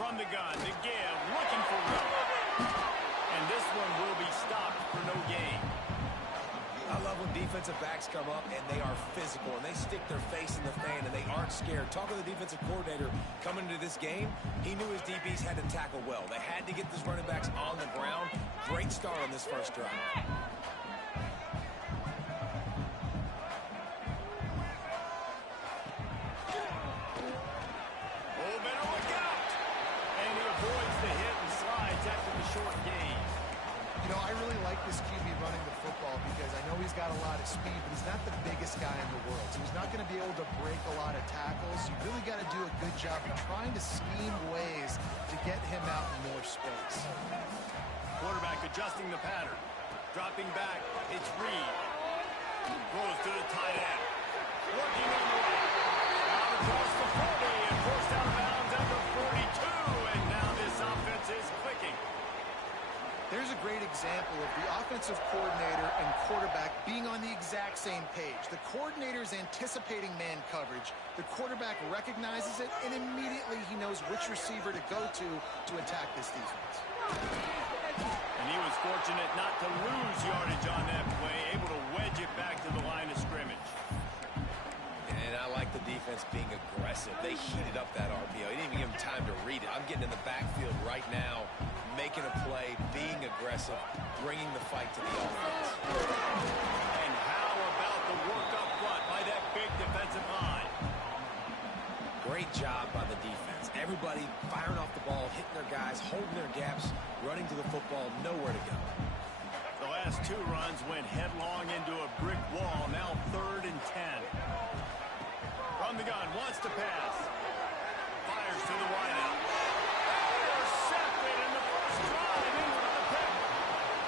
From the gun, to give, looking for room. And this one will be stopped for no gain. I love when defensive backs come up and they are physical and they stick their face in the fan and they aren't scared. Talk to the defensive coordinator coming into this game. He knew his DBs had to tackle well. They had to get these running backs on the ground. Great start on this first drive. Oh, better look out. And he avoids the hit and slides after the short gain. You know, I really like this QB running the football because I know he's got a lot of speed, but he's not the biggest guy in the world. So he's not going to be able to break a lot of tackles. You really got to do a good job of trying to scheme ways to get him out in more space. Quarterback adjusting the pattern. Dropping back, it's Reed. Throws to the tight end. Working on the right. Out across the 40 and forced out of bounds at the 42. And now this offense is clicking. There's a great example of the offensive coordinator and quarterback being on the exact same page. The coordinator's anticipating man coverage. The quarterback recognizes it, and immediately he knows which receiver to go to attack this defense. And he was fortunate not to lose yardage on that play, able to wedge it back to the line of scrimmage. And I like the defense being aggressive. They heated up that RPO. He didn't even give him time to read it. I'm getting in the backfield right now, making a play, being aggressive, bringing the fight to the offense. And how about the work up front by that big defensive line? Great job by the defense. Everybody firing off the ball, hitting their guys, holding their gaps, running to the football, nowhere to go. The last two runs went headlong into a brick wall, now 3rd and 10. From the gun, wants to pass. Fires to the wideout. Intercepted in the first drive, in for the pick.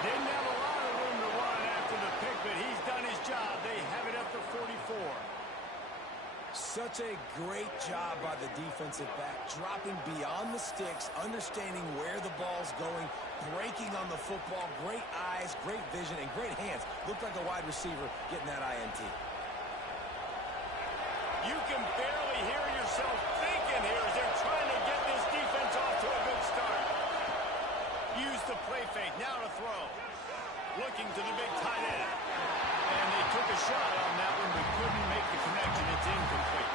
Didn't have a lot of room to run after the pick, but he's done his job. They have it at the 44. Such a great job by the defensive back, dropping beyond the sticks, understanding where the ball's going, breaking on the football, great eyes, great vision, and great hands. Looked like a wide receiver getting that INT. You can barely hear yourself thinking here as they're trying to get this defense off to a good start. Use the play fake, now to throw. Looking to the big tight end. And they took a shot on that one, but couldn't make the connection. It's incomplete.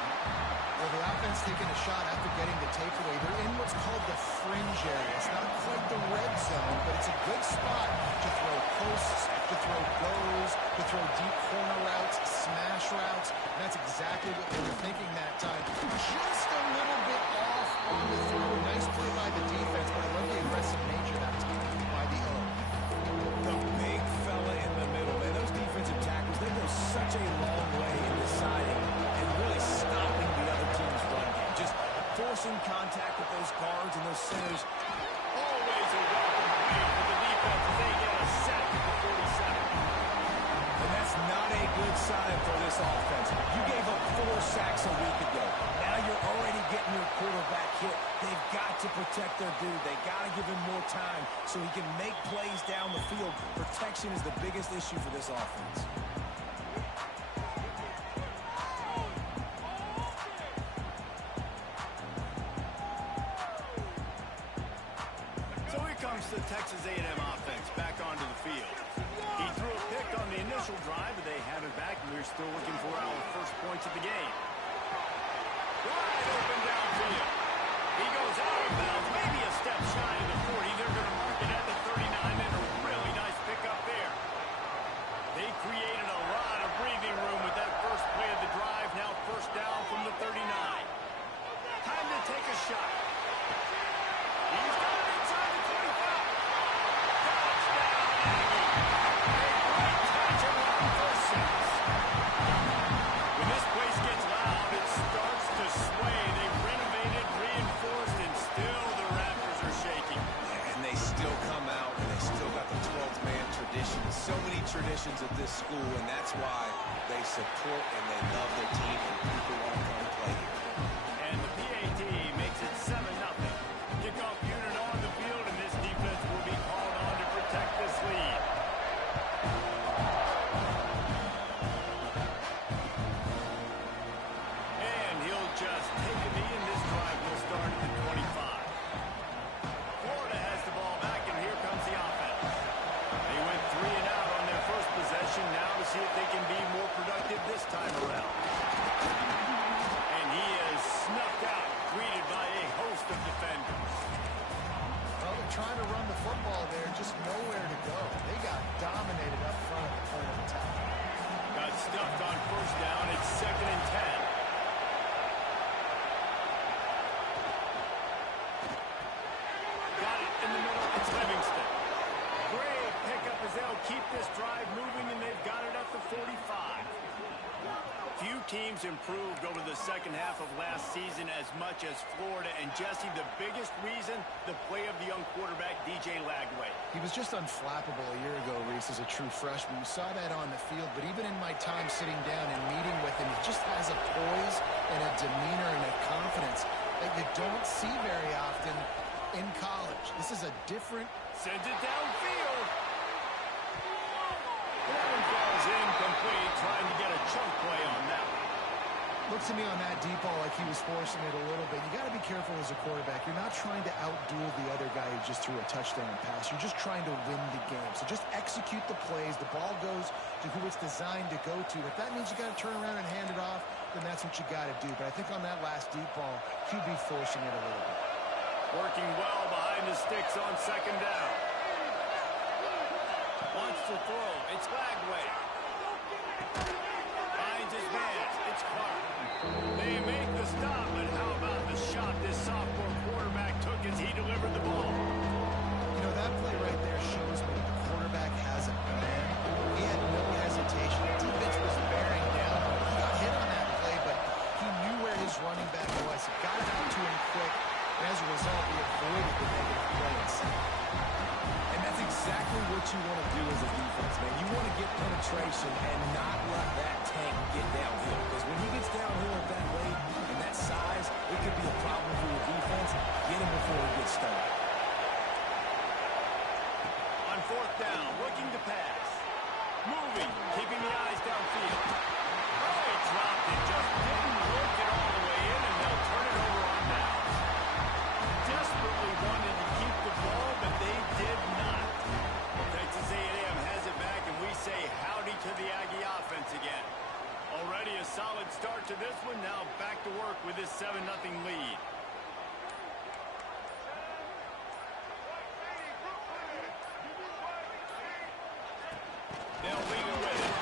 Well, the offense taking a shot after getting the takeaway. They're in what's called the fringe area. It's not quite the red zone, but it's a good spot to throw posts, to throw goes, to throw deep corner routes, smash routes. And that's exactly what they were thinking that time. Just a little bit off on the throw. Nice play by the defense, but I love the aggressive nature that time by the O. The big fella in the middle, man. Those defensive tackles, they go such a long way in deciding and really stopping the other team's run game. Just forcing contact with those guards and those centers. Always a welcome play for the defense as they get a sack at the 47. And that's not a good sign for this offense. You gave up 4 sacks a week ago. Now you're already getting your quarterback hit. They've got to protect their dude. They got to give him more time so he can make plays down the field. Protection is the biggest issue for this offense. So here comes the Texas A&M offense back onto the field. He threw a pick on the initial drive, but they have it back, and we're still looking for our first points of the game. Wide open downfield. He goes out of bounds, maybe a step shy of the 40. They're going to mark it at the 39, and a really nice pickup there. They created a lot of breathing room with that first play of the drive. Now first down from the 39. Time to take a shot. He's got it inside the 25. Touchdown, Aggie. A great catch and run for 6. When this place gets loud, it starts to sway. They've renovated, reinforced, and still the Raptors are shaking. And they still come out, and they still got the 12th man tradition. So many traditions at this school, and that's why they support and they love their team, and people want to come play here. And the PAT makes it 7-0. Kickoff unit on the field, and this defense will be called on to protect this lead. And he'll just take a knee, and this drive will start at the 25. this drive moving, and they've got it at the 45. Few teams improved over the second half of last season as much as Florida. And, Jesse, the biggest reason, the play of the young quarterback, DJ Lagway. He was just unflappable a year ago, Reese, as a true freshman. You saw that on the field, but even in my time sitting down and meeting with him, he just has a poise and a demeanor and a confidence that you don't see very often in college. This is a different... Sends it downfield. That one falls incomplete, trying to get a chunk play on that one. Looks to me on that deep ball like he was forcing it a little bit. You got to be careful as a quarterback. You're not trying to outduel the other guy who just threw a touchdown pass. You're just trying to win the game. So just execute the plays. The ball goes to who it's designed to go to. If that means you got to turn around and hand it off, then that's what you got to do. But I think on that last deep ball, QB forcing it a little bit. Working well behind the sticks on second down. Wants to throw. It's Lagway. Finds his man. It's Clark. They make the stop, but how about the shot this sophomore quarterback took as he delivered the ball? You know, that play right there shows me the quarterback has a plan. He had no hesitation. The defense was bearing down. He got hit on that play, but he knew where his running back was. He got it out to him quick, and as a result, he avoided the negative play instead. And that's exactly what you want to do as a defense, man. You want to get penetration and not let that tank get downhill. Because when he gets downhill at that rate and that size, it could be a problem for your defense. Get him before he gets started. On fourth down, looking to pass. Moving, keeping the eyes downfield. Oh, he dropped it, just didn't work it all the way in, and they'll turn it over on downs. Desperately wanted to keep the ball, but they did not. Texas A&M has it back, and we say howdy to the Aggie offense again. Already a solid start to this one. Now back to work with this 7-0 lead. They'll lead it with it.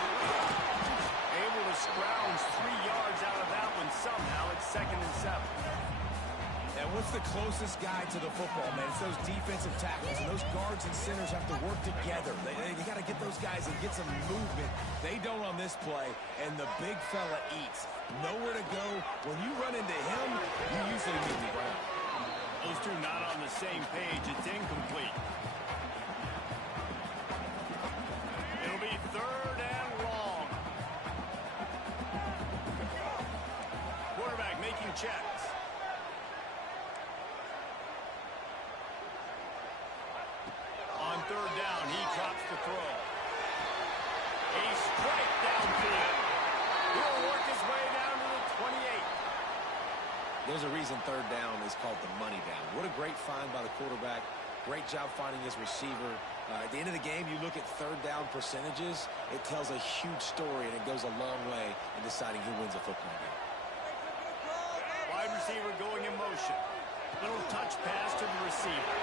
Able to scrounge 3 yards out of that one somehow. It's 2nd and 7. And what's the closest guy to the football, man? It's those defensive tackles, and those guards and centers have to work together. They got to get those guys and get some movement. They don't on this play, and the big fella eats. Nowhere to go. When you run into him, you usually meet the ground. Those two not on the same page. It's incomplete. It'll be 3rd and long. Quarterback making checks. On 3rd down, he drops the throw. A strike downfield. He'll work his way down to the 28. There's a reason 3rd down is called the money down. What a great find by the quarterback. Great job finding his receiver. At the end of the game, you look at 3rd down percentages. It tells a huge story, and it goes a long way in deciding who wins a football game. Wide receiver going in motion. Little touch pass to the receiver.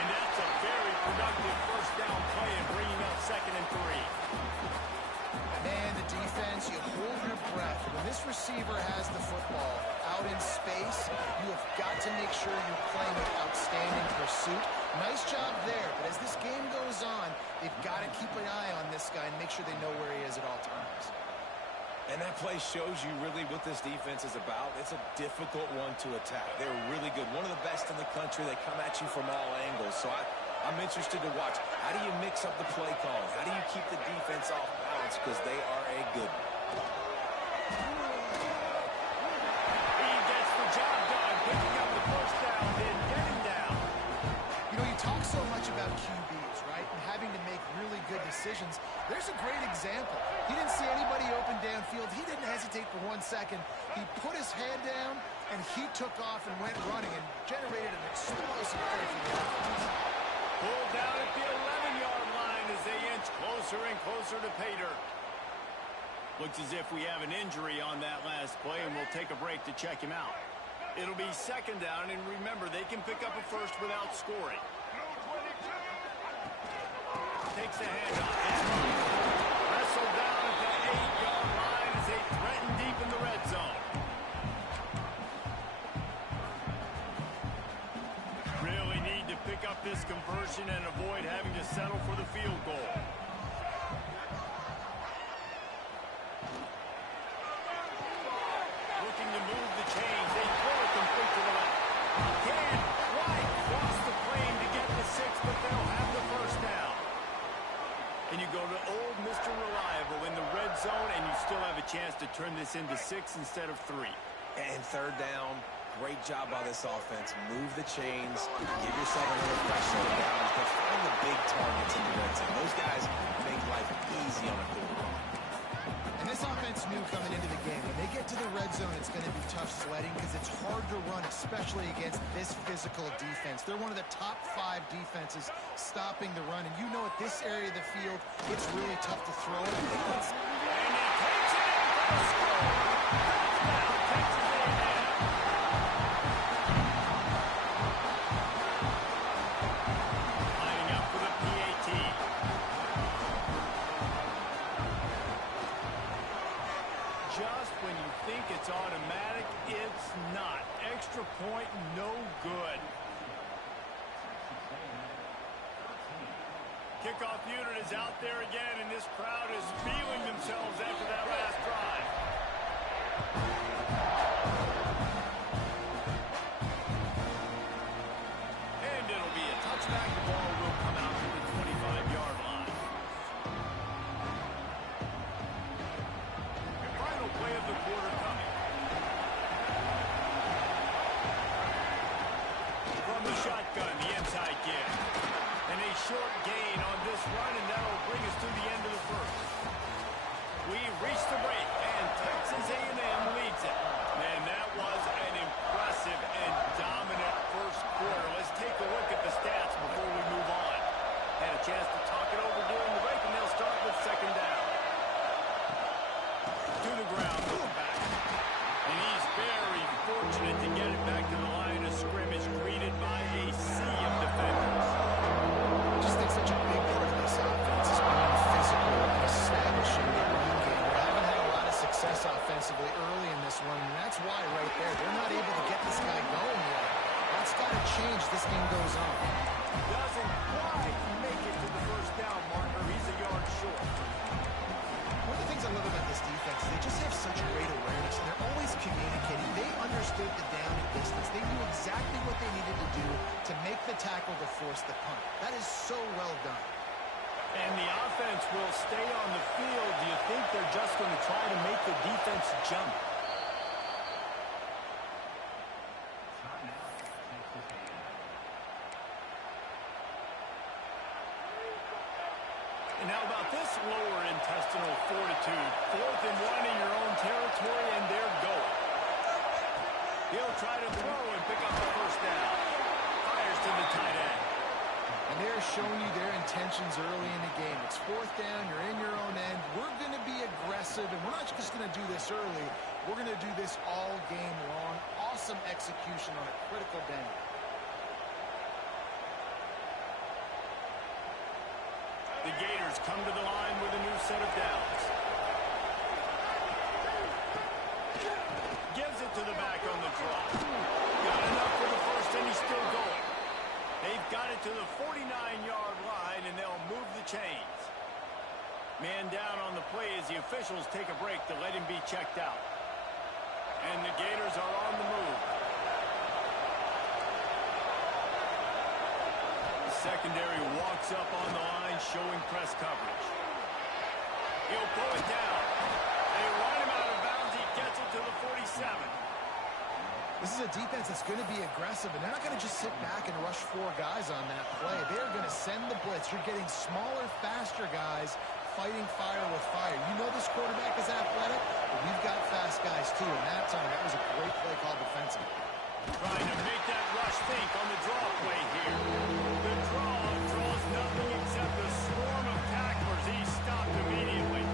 And that's a very productive 1st down play and bringing up 2nd and 3. Man, the defense, you hold your breath. When this receiver has the football out in space, you have got to make sure you're playing with outstanding pursuit. Nice job there, but as this game goes on, they've got to keep an eye on this guy and make sure they know where he is at all times. And that play shows you really what this defense is about. It's a difficult one to attack. They're really good. One of the best in the country. They come at you from all angles. So I'm interested to watch. How do you mix up the play calling? How do you keep the defense off balance? Because they are a good one. He gets the job done, picking up the 1st down, then getting down. You know, you talk so much about QBs, right, and having to make really good decisions. There's a great example. He didn't see anybody open downfield. He didn't hesitate for 1 second. He put his head down, and he took off and went running and generated an explosive play for the offense. Pulled down at the 11-yard line as they inch closer and closer to pay dirt. Looks as if we have an injury on that last play, and we'll take a break to check him out. It'll be 2nd down, and remember, they can pick up a first without scoring. Takes the handoff. It's wrestled down at the 8-yard line as they threaten deep in the red zone. Really need to pick up this conversion and avoid And you go to old Mr. Reliable in the red zone, and you still have a chance to turn this into 6 instead of 3. And third down, great job by this offense. Move the chains, give yourself a little fresh set of downs, but find the big targets in the red zone. Those guys make life easy on a quarterback. And this offense knew coming into the game, when they get to the red zone, it's going to be tough sledding because it's hard to run, especially against this physical defense. They're one of the top 5 defenses stopping the run. And you know at this area of the field, it's really tough to throw it. And he takes it in for the score. Touchdown, Texas A&M. Lining up for the PAT. Just when you think it's automatic, it's not. Extra point, no good. Kickoff unit is out there again, and this crowd is feeling themselves after that last drive. And it'll be a touchback. The ball will come out to the 25-yard line. Final play of the quarter coming. From the shotgun, the inside give. And a short gain on this run, and that'll bring us to the end of the first. We reach the break, and Texas A&M leads it. Man, that was an impressive and dominant first quarter. Let's take a look at the stats before we move on. Had a chance to talk it over during the break, and they'll start with second down. To the ground, looking back. And he's very fortunate to get it back to the line of scrimmage, greeted by a sea of defenders. I just think such a big part of this offense is being physical and establishing the run game. They haven't had a lot of success offensively early in this one, and that's why right there, they're not able to get this guy going yet. That's got to change as this game goes on. Doesn't quite make it to the first down marker. He's a yard short. One of the things I love about this defense is they just have such great awareness, and they're always communicating. They understood the down and distance. They knew exactly what they needed to do to make the tackle to force the punt. That is so well done. And the offense will stay on the field. Do you think they're just going to try to make the defense jump? And how about this lower intestinal fortitude? 4th and 1 in your own territory, and they're going. He'll try to throw and pick up the first down. Fires to the tight end. And they're showing you their intentions early in the game. It's 4th down, you're in your own end. We're going to be aggressive, and we're not just going to do this early. We're going to do this all game long. Awesome execution on a critical down. The Gators come to the line with a new set of downs. Gives it to the back on the draw. Got enough for the first, and he's still going. They've got it to the 49-yard line, and they'll move the chains. Man down on the play as the officials take a break to let him be checked out. And the Gators are on the move. Secondary walks up on the line, showing press coverage. He'll pull it down. They run him out of bounds. He gets it to the 47. This is a defense that's going to be aggressive, and they're not going to just sit back and rush 4 guys on that play. They're going to send the blitz. You're getting smaller, faster guys fighting fire with fire. You know this quarterback is athletic, but we've got fast guys too, and that was a great play call defensively. Trying to make that rush think on the draw play here. The draw draws nothing except a swarm of tacklers. He's stopped immediately.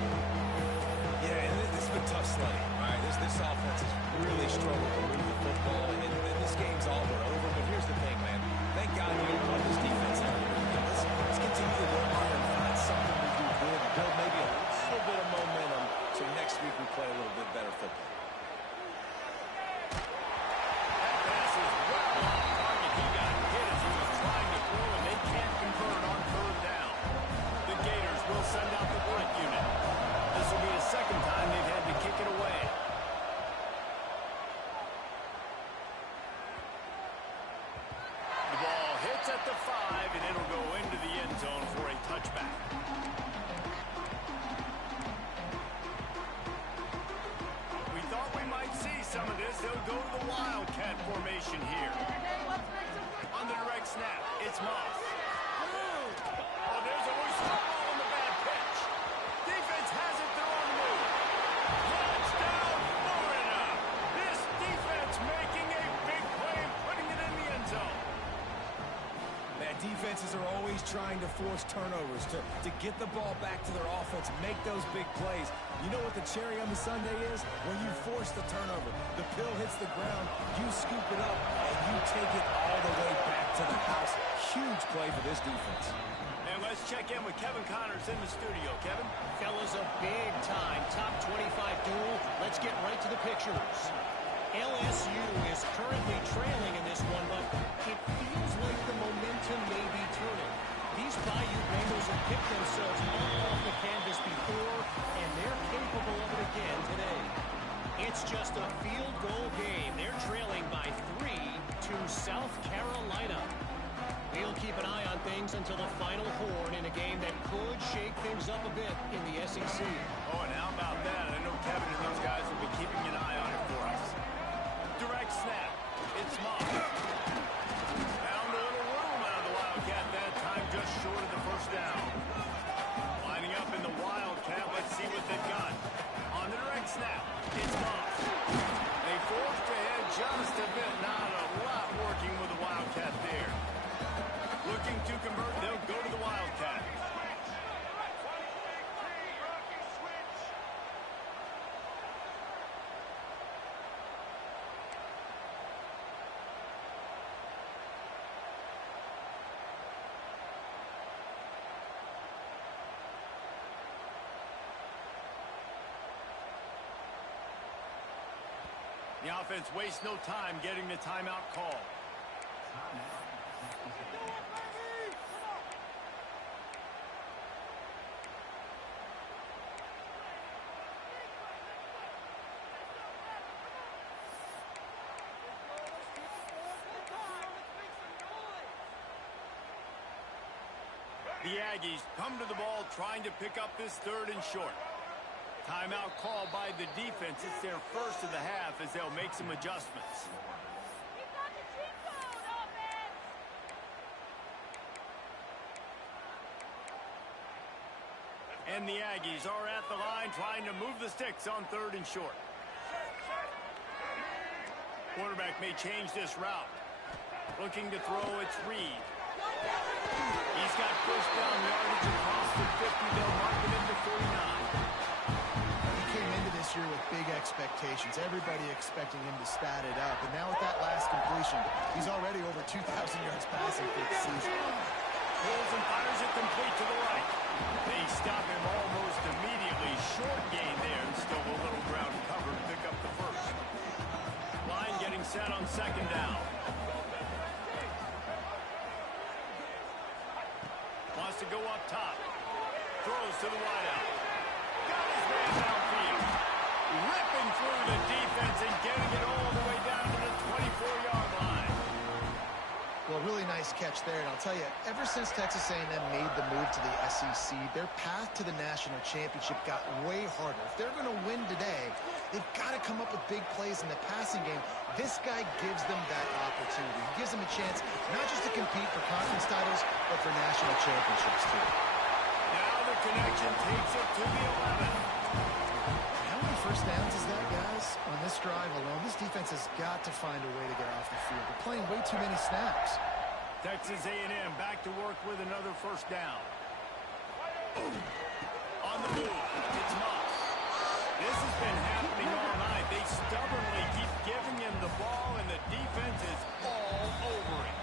Yeah, and this has been tough sledding, right? This offense has really struggled to move the football, and this game's all but over. But here's the thing, man. Thank God you don't run this defense out here. Let's continue to work on it and find something we do good and build maybe a little bit of momentum so next week we play a little bit better football. Send out the punt unit. This will be the second time they've had to kick it away. The ball hits at the 5, and it'll go into the end zone for a touchback. Wildcat formation here. On the direct snap, it's Moss. Oh, there's a loose football on the bad pitch. Defense has it, they're on the move. Touchdown, Florida. This defense making a big play and putting it in the end zone. Man, defenses are always trying to force turnovers to get the ball back to their offense, make those big plays. You know what the cherry on the sundae is? When you force the turnover, the pill hits the ground, you scoop it up, and you take it all the way back to the house. Huge play for this defense. And let's check in with Kevin Connors in the studio. Kevin? Fellas, a big-time top 25 duel. Let's get right to the pictures. LSU is currently trailing in this one, but it feels like the momentum may be turning. These Bayou Bengals have picked themselves all off the canvas before, and they're capable of it again today. It's just a field goal game. They're trailing by 3 to South Carolina. We'll keep an eye on things until the final horn in a game that could shake things up a bit in the SEC. Oh, and how about that? I know Kevin and those guys will be keeping an eye on it for us. Direct snap. It's Moss. Found a little room out of the Wildcat that time, just short of the first down. Lining up in the Wildcat. Let's see what they've got. On the direct snap, it's Moss. They forced ahead just a bit. Not a lot working with the Wildcat there. Looking to convert, they'll go to the Wildcat. The offense wastes no time getting the timeout call. The Aggies come to the ball trying to pick up this third and short. Timeout called by the defense. It's their first of the half as they'll make some adjustments. And the Aggies are at the line trying to move the sticks on third and short. Quarterback may change this route. Looking to throw, it's Reed. He's got first down yardage across the 50. They'll mark it into 49. He came into this year with big expectations. Everybody expecting him to stat it up. And now with that last completion, he's already over 2,000 yards passing for the season. Pulls and fires it complete to the right. They stop him almost immediately. Short gain there, and still a little ground cover to pick up the first. Line getting set on second down. Wants to go up top. Throws to the wideout. Got his man downfield. Ripping through the defense and getting it all the way down to the 24-yard line. Well, really nice catch there. And I'll tell you, ever since Texas A&M made the move to the SEC, their path to the national championship got way harder. If they're going to win today, they've got to come up with big plays in the passing game. This guy gives them that opportunity. He gives them a chance not just to compete for conference titles, but for national championships, too. Now the connection takes it to the 11. How many first downs is that, guys? On this drive alone, this defense has got to find a way to get off the field. They're playing way too many snaps. Texas A&M back to work with another first down. On the move, it's Moss. This has been happening all night. They stubbornly keep giving him the ball, and the defense is all over it.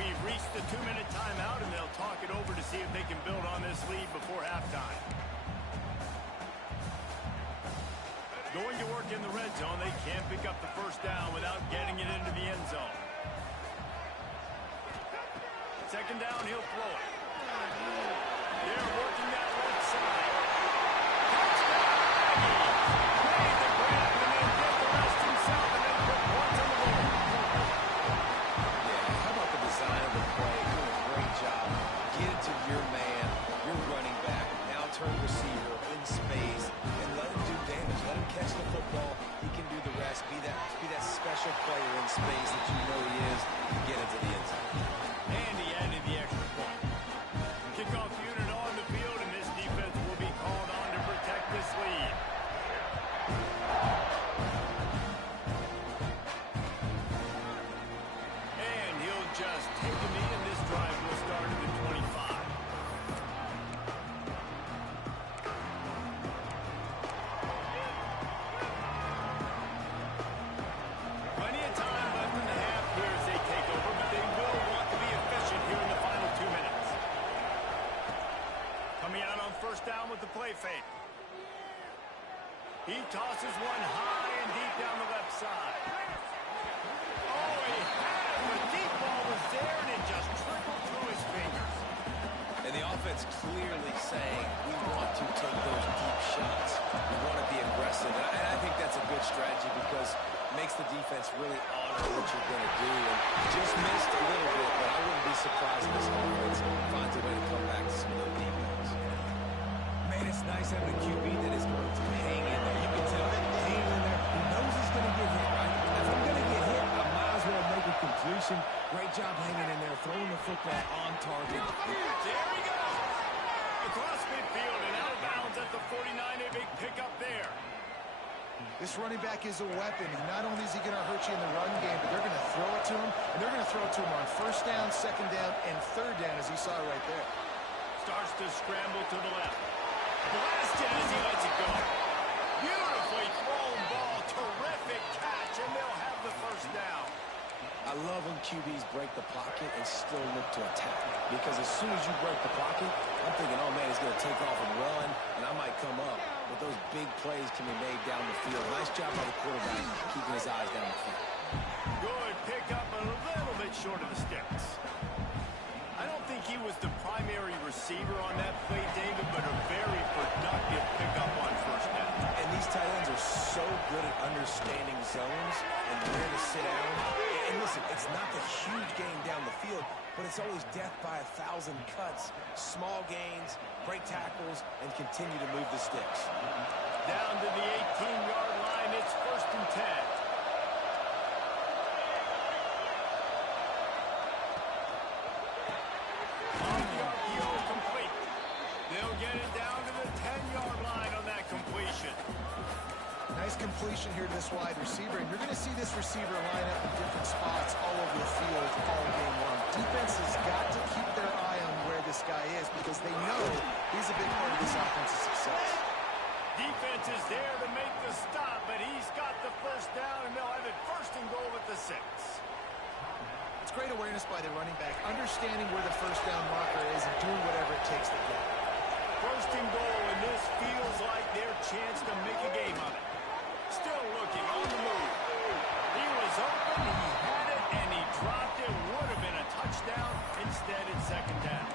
We've reached the 2-minute timeout, and they'll talk it over to see if they can build on this lead before halftime. Going to work in the red zone. They can't pick up the first down without getting it into the end zone. Second down, he'll throw it. They're working that left side. Touchdown! Made the grab and then get the rest himself and then put points on the board. Yeah, how about the design of the play? Doing a great job. Get it to your man, your running back. Now turn receiver in space and let him do damage. Let him catch the football. He can do the rest. Be that special Coming out on first down with the play fake. He tosses one high and deep down the left side. Oh, he had it. The deep ball was there, and it just trickled through his fingers. And the offense clearly saying, we want to take those deep shots. We want to be aggressive. And I think that's a good strategy because it makes the defense really honor what you're going to do. And just missed a little bit, but I wouldn't be surprised if this offense finds a way to come back to some of those deep balls. Man, it's nice having a QB that is going to hang in there. You can tell hanging in there. He knows he's going to get hit, right? If I'm going to get hit, I might as well make a completion. Great job hanging in there, throwing the football on target. There he goes. Across midfield and out of bounds at the 49. A big pickup there. This running back is a weapon. Not only is he going to hurt you in the run game, but they're going to throw it to him, and they're going to throw it to him on first down, second down, and third down, as you saw right there. Starts to scramble to the left. Blasted as he lets it go. Beautifully thrown ball. Terrific catch, and they'll have the first down. I love when QBs break the pocket and still look to attack. Because as soon as you break the pocket, I'm thinking, oh, man, he's going to take off and run, and I might come up. But those big plays can be made down the field. Nice job by the quarterback keeping his eyes down the field. Good pickup, a little bit short of the sticks. I don't think he was the primary receiver on that play, David, but a very productive pickup on first down. And these tight ends are so good at understanding zones and where to sit down. And listen, it's not the huge gain down the field, but it's always death by 1,000 cuts, small gains, break tackles, and continue to move the sticks. Down to the 18-yard line, it's first and 10. On the RPO, complete. They'll get it down to the 10-yard line on that completion. Nice completion here to this wide receiver, and you're going to see this receiver line up in different spots all over the field all game long. Defense has got to keep their eye on where this guy is because they know he's a big part of this offense's success. Defense is there to make the stop, but he's got the first down, and they'll have it first and goal at the 6. It's great awareness by the running back, understanding where the first down marker is and doing whatever it takes to get it. First and goal, and this feels like their chance to make a game of it. Still looking on the move. He was open, he had it, and he dropped it. Would have been a touchdown. Instead, it's second down.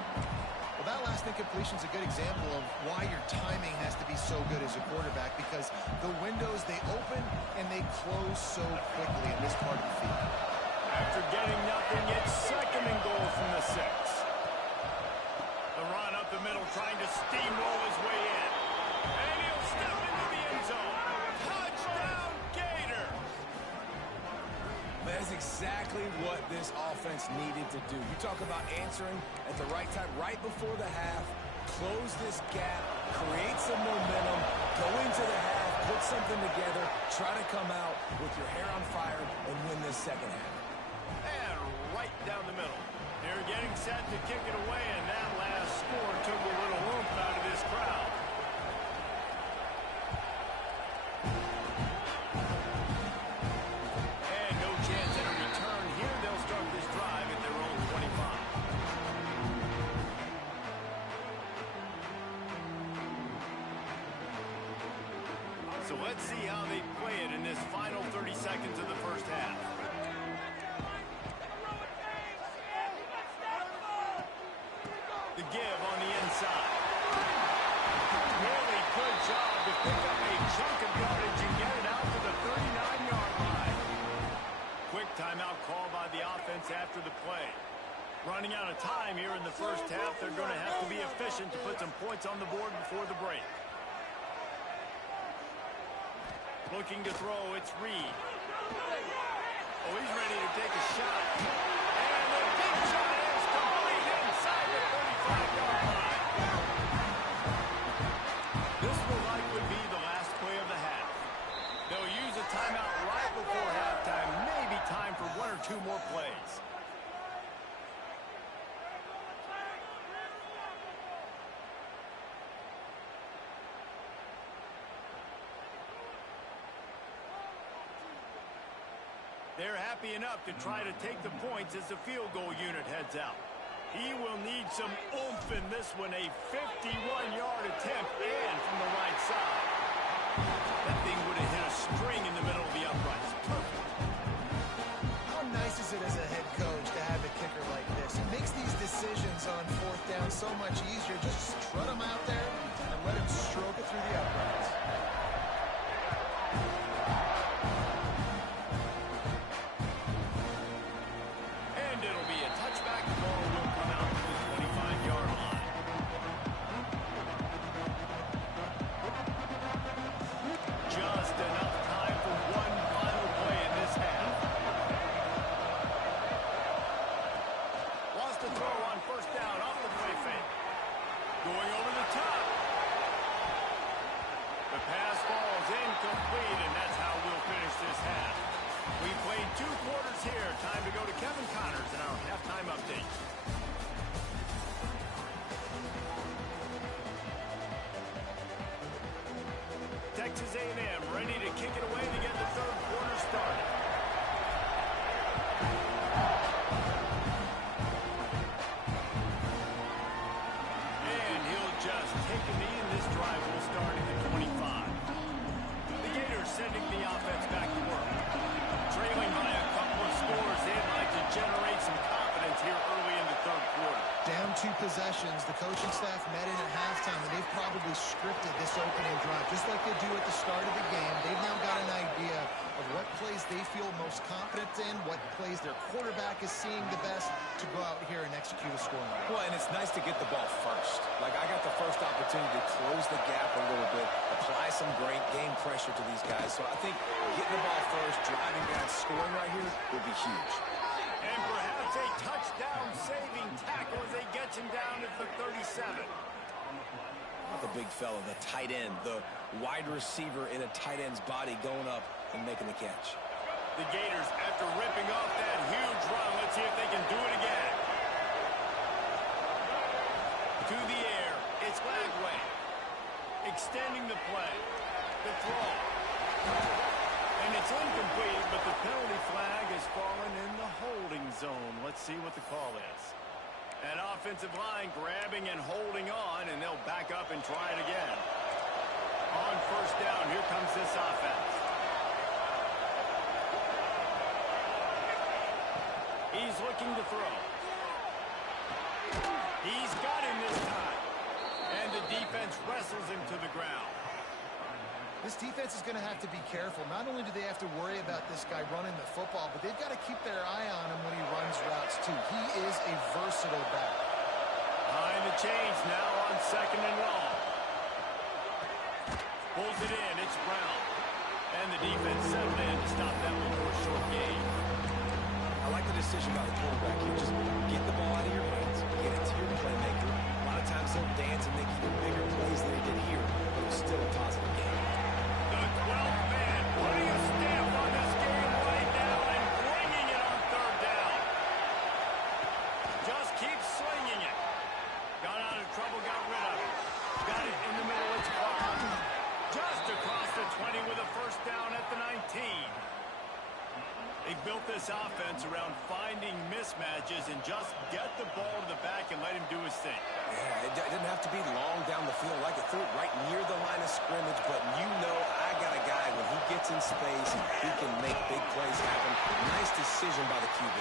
Well, that last incompletion is a good example of why your timing has to be so good as a quarterback because the windows, they open and they close so quickly in this part of the field. After getting nothing, it's second and goal from the 6. The run up the middle, trying to steamroll his way in. And he'll step into the end zone. Touchdown, Gators! That's exactly what this offense needed to do. You talk about answering at the right time, right before the half, close this gap, create some momentum, go into the half, put something together, try to come out with your hair on fire and win this second half. And right down the middle. They're getting set to kick it away, and that last score took a little oomph out of this crowd. And no chance at a return here. They'll start this drive at their own 25. So let's see how they play it in this final 30 seconds of the first half. The give on the inside. Really good job to pick up a chunk of yardage and get it out to the 39-yard line. Quick timeout call by the offense after the play. Running out of time here in the first half, they're going to have to be efficient to put some points on the board before the break. Looking to throw, it's Reed. Oh, he's ready to take a shot. And the big shot is complete inside the 35-yard line. This will likely be the last play of the half. They'll use a timeout right before halftime. Maybe time for one or two more plays. They're happy enough to try to take the points as the field goal unit heads out. He will need some oomph in this one. A 51-yard attempt and from the right side. That thing would have hit a string in the middle of the uprights. Perfect. How nice is it as a head coach to have a kicker like this? It makes these decisions on fourth down so much easier. Just strut him out there and let him stroke it through the uprights. And it'll be a touchback. The ball will come out to the 25-yard line. Just enough time for one final play in this half. Lost a throw on first down off the play fake. Going over the top. The pass falls incomplete, and that's how we'll finish this half. We played 2 quarters here. Time to go to Kevin Connors in our halftime update. Texas A&M ready to kick it away to get the third quarter started. And he'll just take a knee, and this drive will start at the 25. The Gators sending the offense back to work. Trailing by a couple of scores, they'd like to generate some confidence here early in the third quarter. Down 2 possessions, the coaching staff met in at halftime, and they've probably scripted this opening drive, just like they do at the start of the game. They've now got an idea of what plays they feel most confident in, what plays their quarterback is seeing the best to go out here and execute a scoring drive. Well, and it's nice to get the ball first. Like, I got the first opportunity to close the gap a little bit, apply some great game pressure to these guys. So I think getting the ball first, driving down, scoring right here will be huge. And perhaps a touchdown-saving tackle as they get him down at the 37. Not the big fella, the tight end, the wide receiver in a tight end's body going up and making the catch. The Gators, after ripping off that huge run, let's see if they can do it again. To the air, it's Lagway. Extending the play. The throw. And it's incomplete, but the penalty flag has fallen in the holding zone. Let's see what the call is. An offensive line grabbing and holding on, and they'll back up and try it again. On first down, here comes this offense. He's looking to throw. He's got him this time. And the defense wrestles him to the ground. This defense is going to have to be careful. Not only do they have to worry about this guy running the football, but they've got to keep their eye on him when he runs routes, too. He is a versatile back. Behind the chains now on second and long. Pulls it in. It's Brown. And the defense settled in to stop that one for a short gain. I like the decision by the quarterback here. Just get the ball out of your hands, get it to your playmaker. A lot of times they'll dance and make even bigger plays than they did here, but it was still a positive game. The 12th man putting a stamp on this game right now and bringing it on third down. Just keep slinging it. Got out of trouble, got rid of it. Got it in the middle, it's Clark. Just across the 20 with a first down at the 19. They built this offense around finding mismatches and just get the ball to the back and let him do his thing. Yeah, it didn't have to be long down the field. Like it threw it right near the line of scrimmage, but you know I got a guy, when he gets in space, he can make big plays happen. Nice decision by the QB.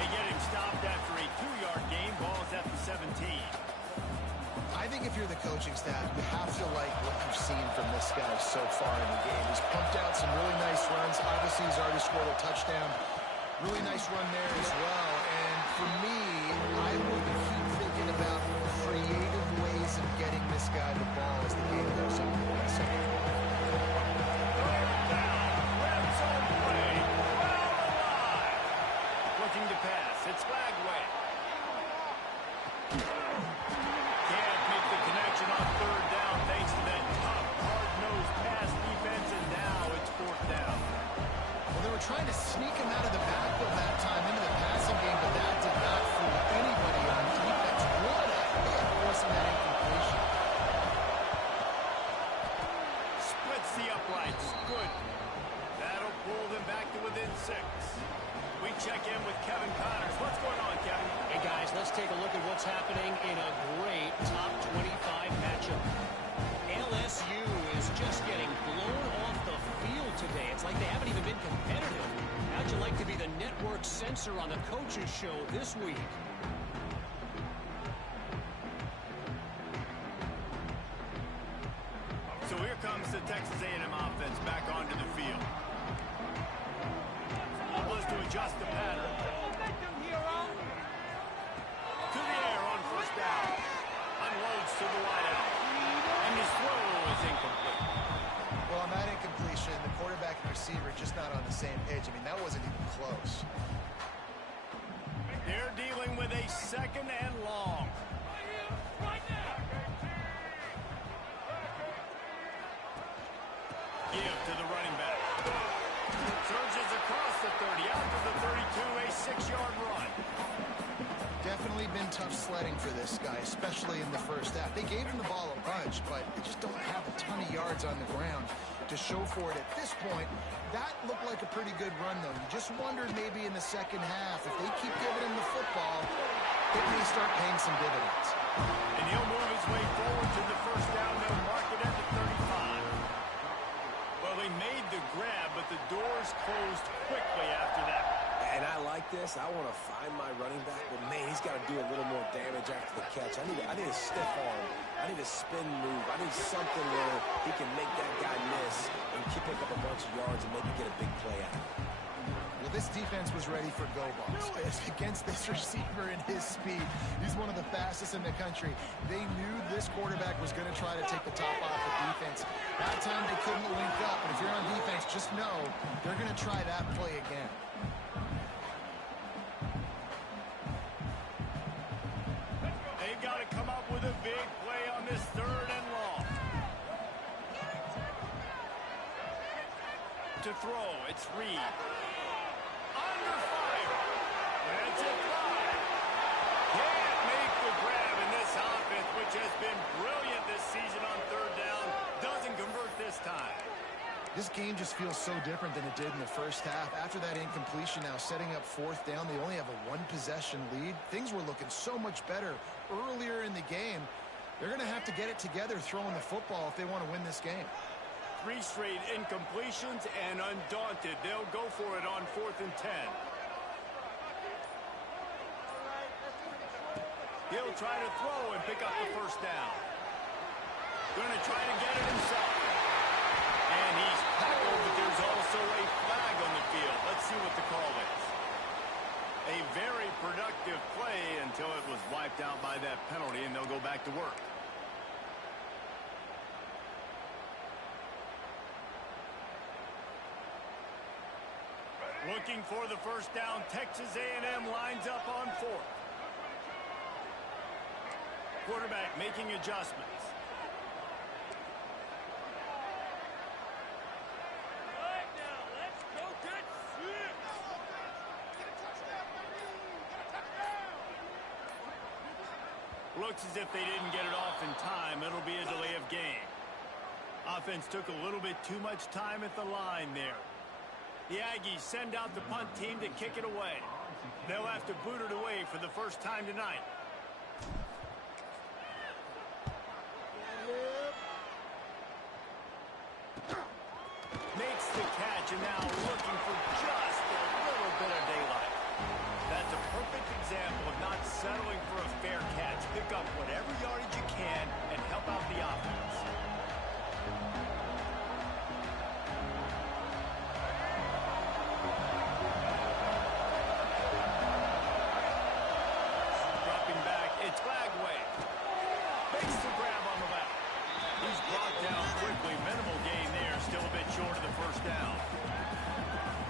They get him stopped after a 2-yard gain. Ball's at the 17. I think if you're the coaching staff, you have to like what you've seen from this guy so far in the game. He's pumped out some really nice runs. Obviously, he's already scored a touchdown. Really nice run there as well. And for me, I will keep thinking about creative ways of getting this guy the ball as the game goes on. Red zone play. Well alive. Looking to pass. It's Lagway. Can't make the connection on third down thanks to that tough, hard-nosed pass defense, and now it's fourth down. Well, they were trying to sneak him out of the backfield that time into the passing game, but that did not fool anybody in 6. We check in with Kevin Connors. What's going on, Kevin? Hey, guys, let's take a look at what's happening in a great top 25 matchup. LSU is just getting blown off the field today. It's like they haven't even been competitive. How'd you like to be the network censor on the coaches show this week? So here comes the Texas A&M offense back onto the field. Was to adjust the pattern. To the air on first down. Unloads to the wideout. And his throw is incomplete. Well, on that incompletion, the quarterback and receiver just not on the same page. I mean, that wasn't even close. They're dealing with a 2nd and long. Give to the running back. Surges across the 30, out to the 32, a 6-yard run. Definitely been tough sledding for this guy, especially in the first half. They gave him the ball a bunch, but they just don't have a ton of yards on the ground to show for it at this point. That looked like a pretty good run, though. You just wondered maybe in the second half, if they keep giving him the football, it may start paying some dividends. And he'll move his way forward to the first down. They'll mark it at the 35. Well, they made the grab, but the doors closed quickly after that. And I like this. I want to find my running back, but man, he's got to do a little more damage after the catch. I need a stiff arm. I need a spin move. I need something where he can make that guy miss and pick up a bunch of yards and maybe get a big play out. Well, this defense was ready for go balls. Against this receiver and his speed, he's one of the fastest in the country. They knew this quarterback was going to try to take the top off the defense. That time they couldn't link up, but if you're on defense, just know they're going to try that play again. They've got to come up with a big play on this 3rd and long. To throw, it's Reed. Under fire. That's it live. Can't make the grab in this offense, which has been brilliant this season on 3rd down. Doesn't convert this time. This game just feels so different than it did in the first half. After that incompletion, now setting up 4th down, they only have a 1-possession lead. Things were looking so much better earlier in the game. They're going to have to get it together throwing the football if they want to win this game. 3 straight incompletions, and undaunted, they'll go for it on 4th and 10. He'll try to throw and pick up the first down. Going to try to get it himself. And he's tackled, but there's also a flag on the field. Let's see what the call is. A very productive play until it was wiped out by that penalty, and they'll go back to work. Looking for the first down, Texas A&M lines up on 4th. Quarterback making adjustments. Looks as if they didn't get it off in time. It'll be a delay of game. Offense took a little bit too much time at the line there. The Aggies send out the punt team to kick it away. They'll have to boot it away for the first time tonight. Makes the catch, and now looking for just a little bit of daylight. That's a perfect example of not settling for a fair catch. Pick up whatever yardage you can and help out the offense. Dropping back, it's Flagway. Makes the grab on the left. He's brought down quickly. Minimal gain there, still a bit short of the first down.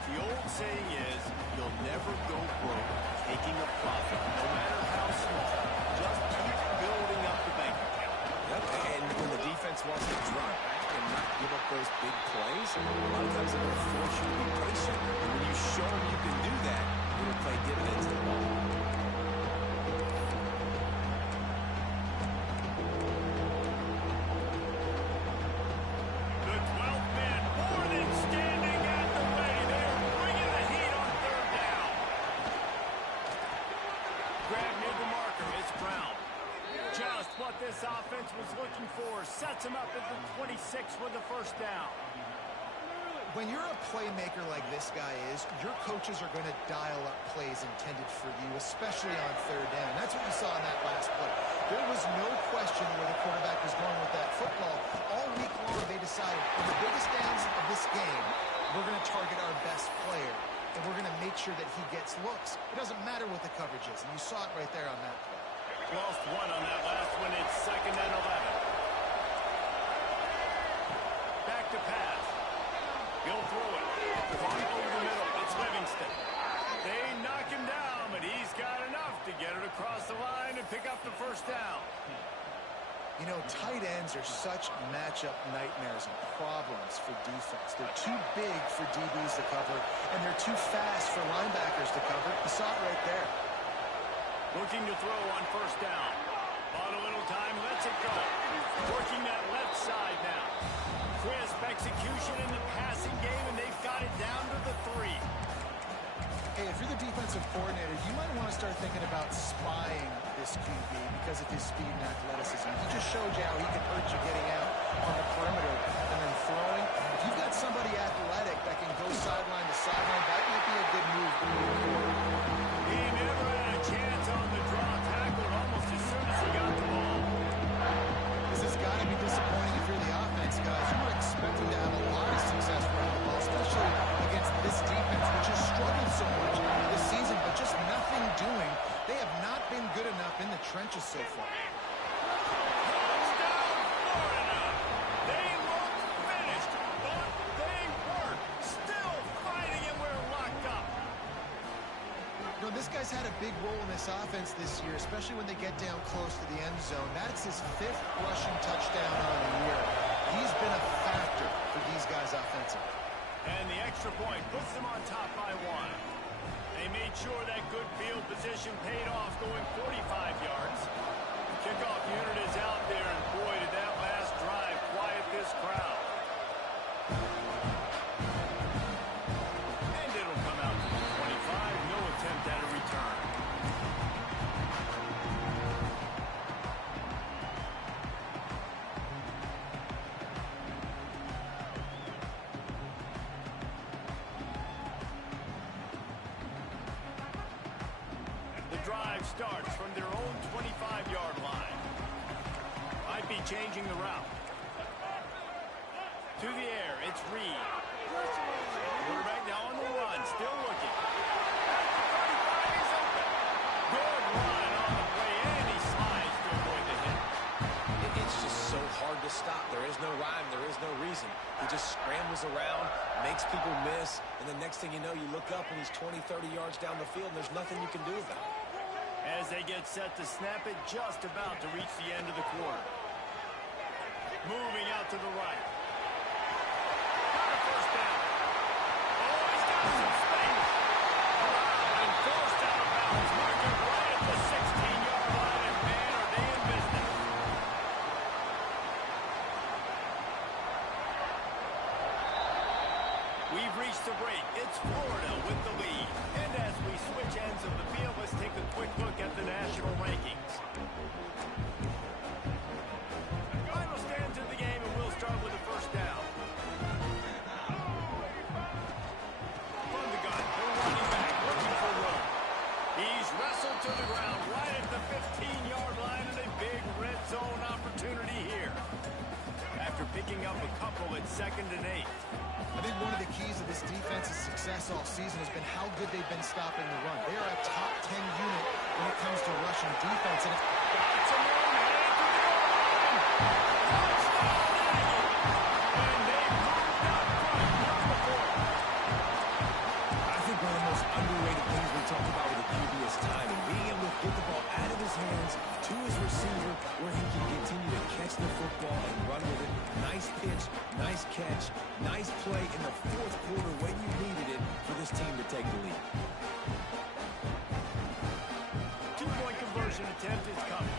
The old saying is, you'll never go broke taking a profit, no matter how small. Just keep building up the bank account. Yep, and when the defense wants to drop back and not give up those big plays, a lot of times they're going to force you to be patient. And when you show them you can do that, it'll pay dividends in the long run. The 12th man more than standing at the ready. They're bringing the heat. this offense was looking for. Sets him up at the 26 with the first down. When you're a playmaker like this guy is, your coaches are going to dial up plays intended for you, especially on third down. That's what we saw in that last play. There was no question where the quarterback was going with that football. All week long, they decided, on the biggest downs of this game, we're going to target our best player, and we're going to make sure that he gets looks. It doesn't matter what the coverage is, and you saw it right there on that play. Lost one on that last one. It's 2nd and 11. Back to pass. He'll throw it. Over the middle. It's Livingston. They knock him down, but he's got enough to get it across the line and pick up the first down. You know, tight ends are such matchup nightmares and problems for defense. They're too big for DBs to cover, and they're too fast for linebackers to cover. You saw it right there. Looking to throw on first down. Bought a little time, lets it go. Working that left side now. Crisp execution in the passing game, and they've got it down to the 3. Hey, if you're the defensive coordinator, you might want to start thinking about spying this QB because of his speed and athleticism. He just showed you how he can hurt you getting out on the perimeter and then throwing. If you've got somebody athletic that can go sideline to sideline, that might be a good move. He never had a chance on the draw. Tackled almost as soon as he got the ball. This has got to be disappointing if you're the offense, guys. You were expecting to have a lot of success running the ball, especially against this defense, which has struggled so much this season, but just nothing doing. They have not been good enough in the trenches so far. Touchdown, Florida! They looked finished, but they weren't. Still fighting, and we're locked up. You know, this guy's had a big role in this offense this year, especially when they get down close to the end zone. That's his 5th rushing touchdown on the year. He's been a factor for these guys offensively. And the extra point puts them on top by 1. They made sure that good field position paid off, going 45 yards. The kickoff unit is out there, and boy, did that last drive quiet this crowd. And it'll come out to the 25. No attempt at a return. Drive starts from their own 25-yard line. Might be changing the route. To the air, it's Reed. Quarterback now on the run, still looking. At the 35, he's open. Good run on the play, and he slides to avoid the hit. It's just so hard to stop. There is no rhyme. There is no reason. He just scrambles around, makes people miss, and the next thing you know, you look up and he's 20, 30 yards down the field, and there's nothing you can do about it. As they get set to snap it, just about to reach the end of the quarter. Moving out to the right. Got a first down. Oh, he's got some space. And forced out of bounds. Marking right at the 16-yard line, and man, are they in business. We've reached the break. It's Florida with the lead. And as we switch ends of the field, let's take a quick look at the national rankings. Final stands of the game, and we'll start with the first down. From the gun, the running back looking for room. He's wrestled to the ground right at the 15-yard line, and a big red zone opportunity here. After picking up a couple at 2nd and 8. I think one of the keys of this defense's success all season has been how good they've been stopping the run. They are a top 10 unit when it comes to rushing defense. And got some room headed to the goal line. Touchdown, Eagles. And they moved up front number 4. I think one of the most underrated things we talk about with the QB is timing. Being able to get the ball out of his hands to his receiver where he can continue to catch the football and run with it. Nice pitch, nice catch, nice play in the 4th quarter when you needed it for this team to take the lead. 2-point conversion attempt is coming.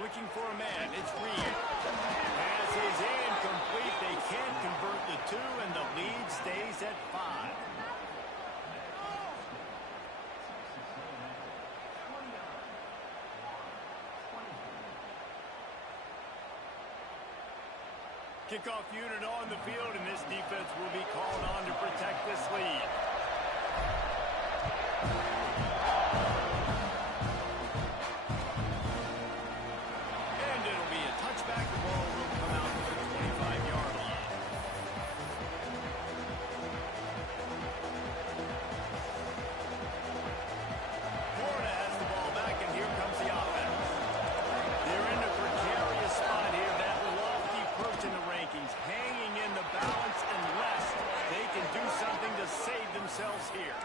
Looking for a man, it's Reed. Has pass is incomplete. They can't convert the two, and the lead stays at 5. Kickoff unit on the field, and this defense will be called on to protect this lead. And it'll be a touchback. The ball will come out to the 25-yard line. Florida has the ball back, and here comes the offense. They're in a precarious spot here. That lofty perch in the rankings, hanging in the balance unless they can do something to save themselves here.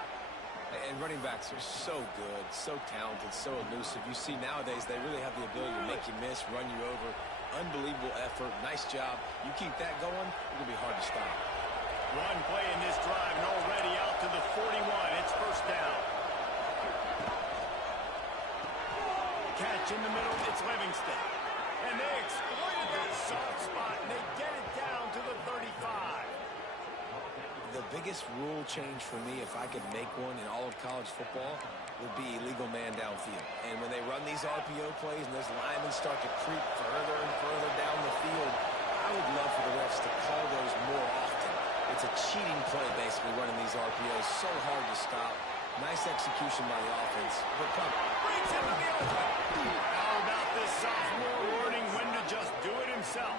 And running backs are so good, so talented, so elusive. You see nowadays they really have the ability to make you miss, run you over. Unbelievable effort. Nice job. You keep that going, it's going to be hard to stop. One play in this drive and already out to the 41. It's first down. Catch in the middle. It's Livingston. And they exploited that soft spot, and they get it down to the 35. The biggest rule change for me, if I could make one in all of college football, would be illegal man downfield. And when they run these RPO plays and those linemen start to creep further and further down the field, I would love for the refs to call those more often. It's a cheating play, basically, running these RPOs. So hard to stop. Nice execution by the offense. But come on. Brings him to the open. How about this sophomore learning when to just do it himself?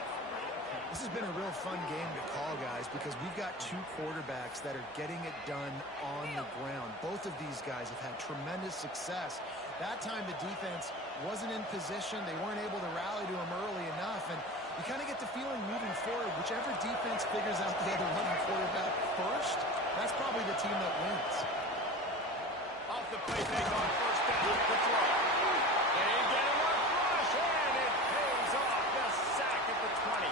This has been a real fun game to call, guys, because we've got two quarterbacks that are getting it done on the ground. Both of these guys have had tremendous success. That time the defense wasn't in position. They weren't able to rally to him early enough, and you kind of get the feeling moving forward, whichever defense figures out the other running quarterback first, that's probably the team that wins. Off the play fake on first down. The throw. They get him on rush, and it pays off. The sack at the 20.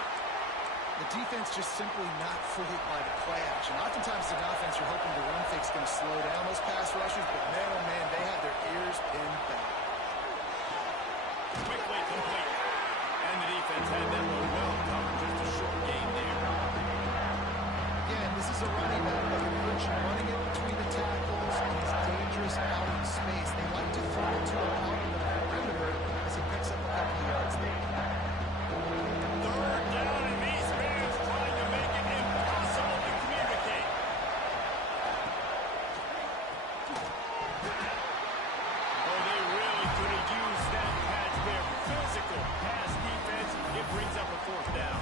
The defense just simply not fooled by the play action. Oftentimes, the offense you're hoping the run fake's going to slow down those pass rushers, but man, oh man, they had their ears pinned back. Quickly complete. And the defense had that one well covered. Just a short gain there. Again, this is a running back that can put you running it between the tackles, and he's dangerous out in space. They like to throw it to him out on the perimeter as he picks up a couple of yards there. Third down, and these fans trying to make it impossible to communicate. Oh, they really could have used that patch there. Physical pass defense. It brings up a fourth down.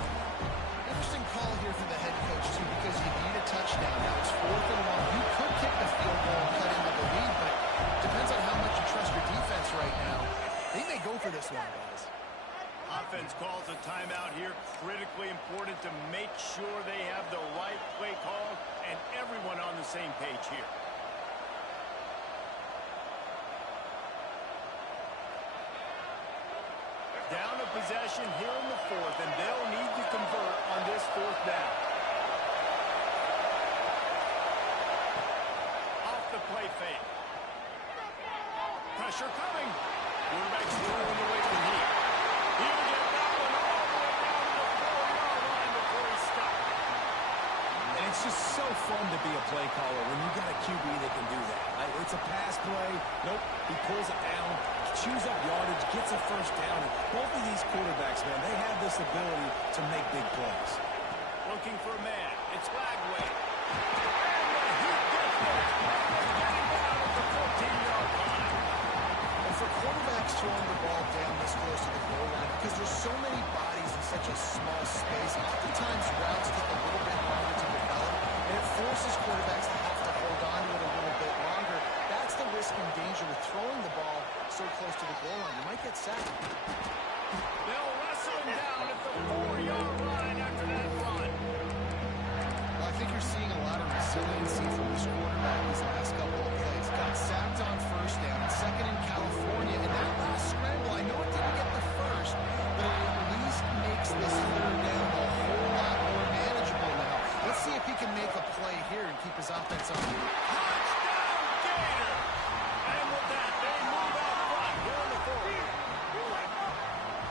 Interesting call here for the head coach, too, because you need a touchdown. Now it's 4th and 1. You could kick the field goal and cut into the lead, but depends on how much you trust your defense right now. They may go for this one, guys. Offense calls a timeout here. Critically important to make sure they have the right play call and everyone on the same page here. Down a possession here in the 4th, and they'll need to convert on this 4th down. Off the play fake. Pressure coming. Quarterback's moving away from here. He'll get that one all the way down to the 4-yard line before he stopped. And it's just so fun to be a play caller when you got a QB that can do that. It's a pass play. Nope, he pulls it down, chews up yardage, gets a first down. And both of these quarterbacks, man, they have this ability to make big plays. Looking for a man. It's Lagway. And he gets it. Getting down at the 14-yard line. And for quarterbacks throwing the ball down this close to the goal line, because there's so many bodies in such a small space, oftentimes routes take a little bit longer to develop, and it forces quarterbacks to have to hold on to it a little bit longer. That's the risk and danger with throwing the ball so close to the goal line. You might get sacked. They'll wrestle him down at the 4-yard line after that run. Well, I think you're seeing a lot of resiliency from this quarterback these last couple of plays. Got sacked on first down, second in California, and that last scramble, I know it didn't get the first, but it at least makes this 3rd down a whole lot more manageable now. Let's see if he can make a play here and keep his offense on the move. Touchdown, Gator! And with that, they move out front here in the 4th.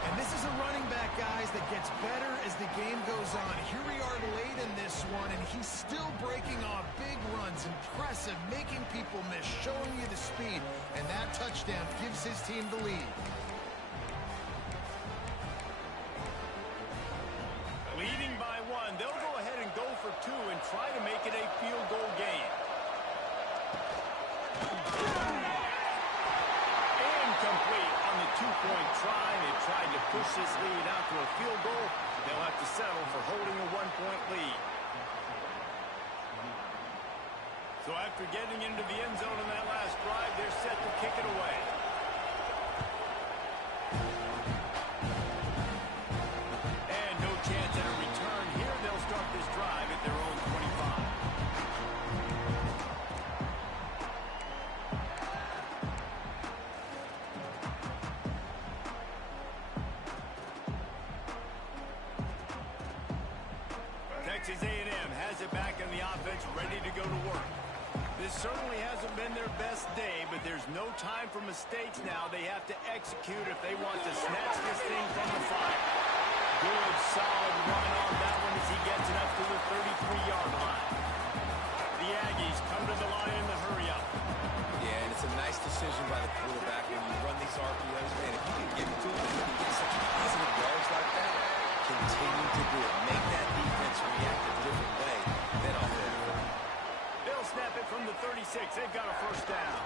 And This is a running back, guys, that gets better as the game goes on. Here we are late in this one, and he's still breaking off big runs. Impressive, making people miss, showing you the speed. And that touchdown gives his team the lead. Leading by 1, they'll go ahead and go for 2 and try to make it a field goal game. Incomplete on the 2-point try. They tried to push this lead out to a field goal. They'll have to settle for holding a 1-point lead. So after getting into the end zone in that last drive, they're set to kick it away. And no chance at a return here. They'll start this drive at their own 25. Texas A&M has it back in the offense, ready to go to work. This certainly hasn't been their best day, but there's no time for mistakes now. They have to execute if they want to snatch this thing from the fire. Good, solid run on that one as he gets it up to the 33-yard line. The Aggies come to the line in the hurry-up. Yeah, and it's a nice decision by the quarterback when you run these RPOs. Man, if you can give it to him, if you can get such positive yards like that, continue to do it. Make that defense react a different way than offense. They'll snap it from the 36. They've got a first down.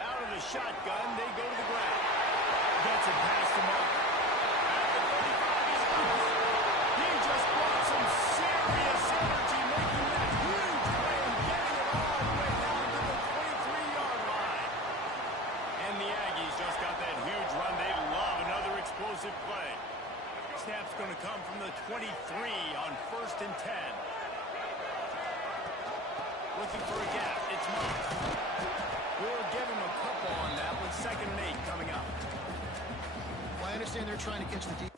Out of the shotgun, they go to the ground. Gets it past the mark. At the 35, he's off. He just brought some serious energy, making that huge play and getting it all the way down to the 23-yard line. And the Aggies just got that huge run. They love another explosive play. Snap's going to come from the 23 on 1st and 10. Looking for a gap. It's Moss. We'll give him a couple on that with 2nd and 8 coming up. Well, I understand they're trying to catch the deep.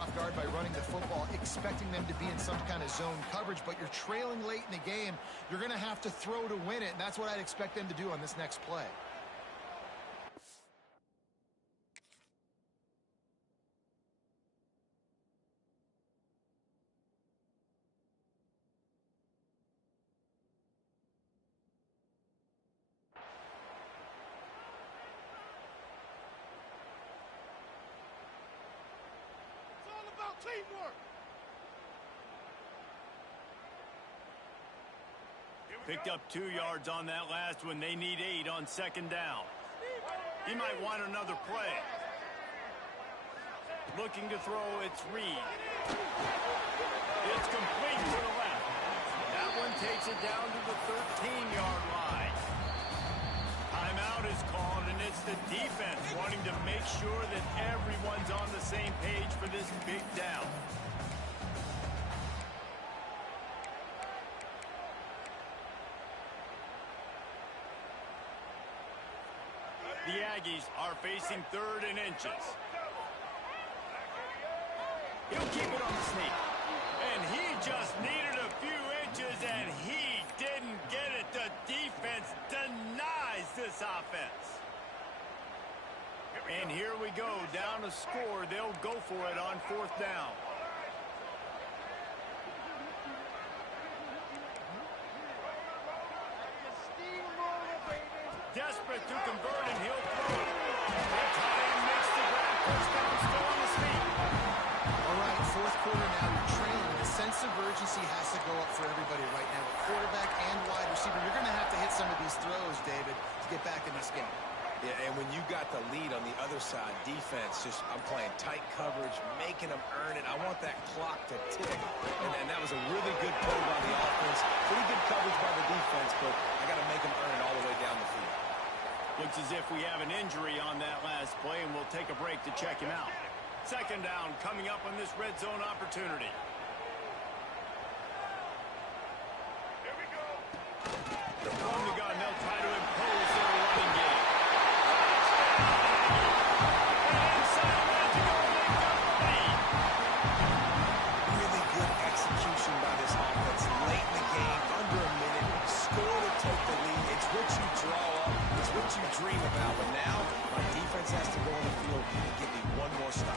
Off guard by running the football, expecting them to be in some kind of zone coverage, but you're trailing late in the game. You're going to have to throw to win it, and that's what I'd expect them to do on this next play. Teamwork. Picked up 2 yards on that last one. They need 8 on 2nd down. He might want another play. Looking to throw, it's Reed. It's complete to the left. That one takes it down to the 13-yard line. Timeout is called, and it's the defense wanting to make sure that everyone's on the same page for this big down. The Aggies are facing 3rd and inches. He'll keep it on the sneak. And he just needed a few inches, and he didn't get it. The defense denies this offense. And here we go, down a score. They'll go for it on 4th down. Desperate to convert, and he'll throw it. The tight end makes the grab. First down, still on his feet. All right, 4th quarter now, you're trailing. The sense of urgency has to go up for everybody right now. Quarterback and wide receiver. You're going to have to hit some of these throws, David, to get back in this game. Yeah, and when you got the lead on the other side, defense, I'm playing tight coverage, making them earn it. I want that clock to tick. And that was a really good play by the offense. Pretty good coverage by the defense, but I got to make them earn it all the way down the field. Looks as if we have an injury on that last play, and we'll take a break to check him out. Second down coming up on this red zone opportunity. Here we go. From the gun, they'll try to impose their running game. Really good execution by this offense. Late in the game, under a minute, score to take the lead. It's what you draw up. It's what you dream about. But now, my defense has to go on the field and give me one more stop.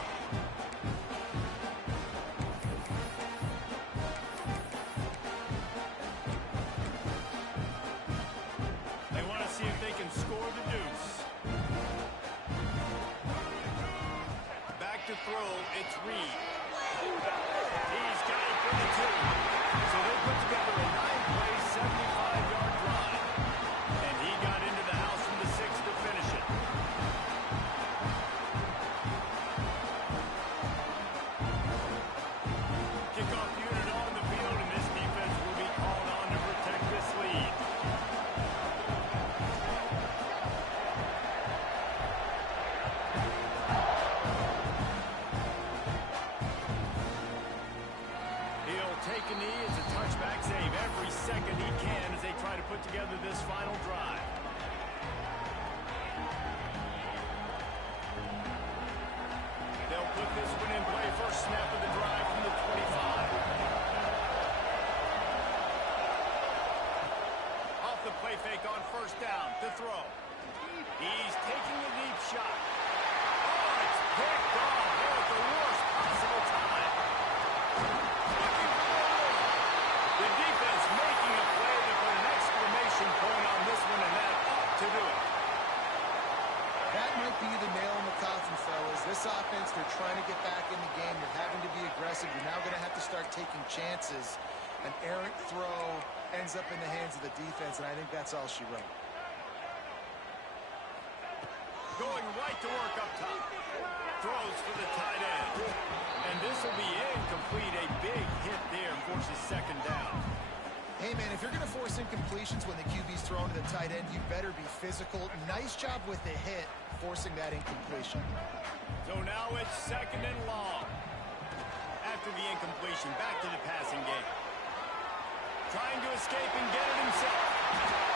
They want to see if they can score the deuce. Back to throw, it's Reed. He's got it for the 2. So they put together a 9-play, 75-yard drive. And he got into the house from the 6 to finish it. Kickoff unit on the field, and this defense will be called on to protect this lead. He'll take a knee as a touchback save every second he can as they try to put together this final drive. They'll put this one in play. First snap of the drive from the 25. Off the play fake on first down to throw. He's taking a deep shot. Oh, it's picked off there at the worst possible time. Looking for more. The defense making a play to put an exclamation point on this one, and that ought to do it. That might be the nail in the coffin, fellas. This offense, they're trying to get back in the game. They're having to be aggressive. You're now going to have to start taking chances. An errant throw ends up in the hands of the defense, and I think that's all she wrote. Going right to work up top. Throws for the tight end. And this will be incomplete. A big hit there, forces second down. Hey, man, if you're going to force incompletions when the QB's thrown to the tight end, you better be physical. Nice job with the hit, forcing that incompletion. So now it's second and long. After the incompletion, back to the passing game. Trying to escape and get it himself.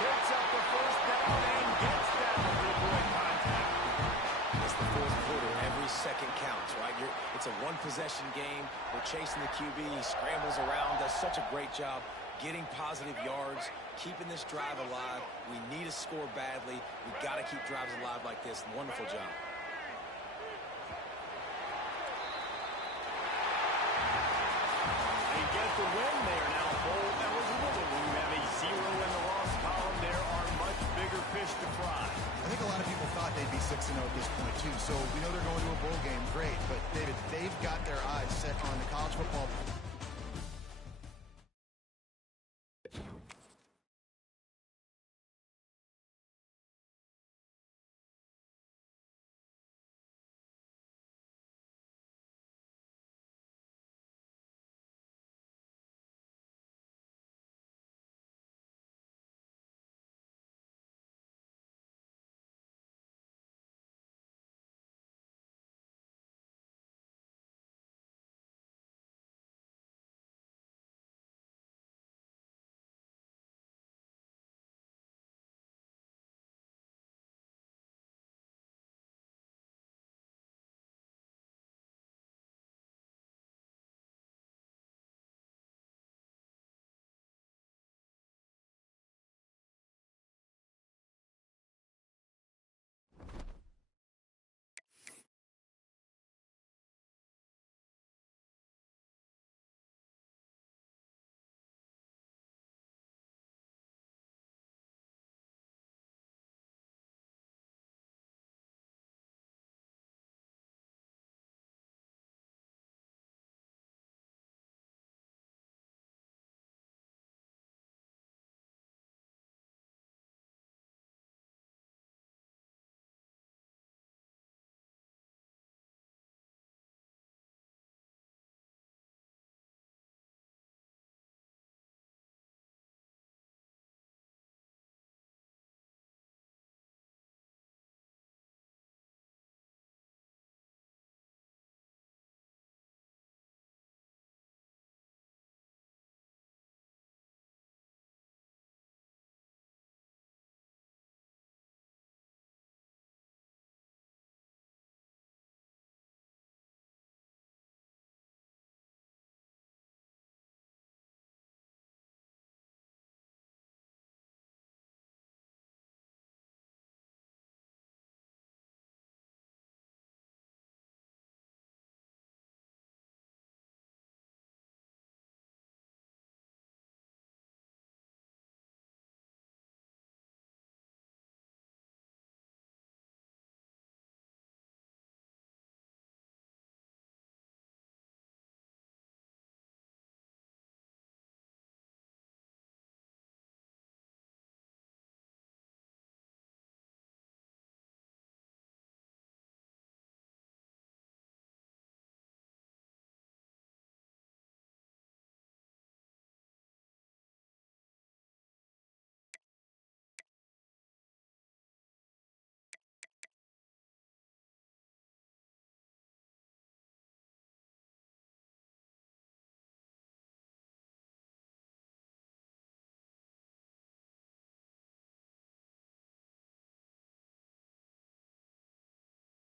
Picks up the first down and gets down to avoid contact. It's the fourth quarter. Every second counts, right? It's a one-possession game. We're chasing the QB. He scrambles around, does such a great job getting positive yards, keeping this drive alive. We need to score badly. We got to keep drives alive like this. Wonderful job. They get the win there now. Bowl eligible, but when you have a 0 in the loss column, there are much bigger fish to fry. I think a lot of people thought they'd be 6-0 at this point, too. So we know they're going to a bowl game. Great. But, David, they've got their eyes set on the college football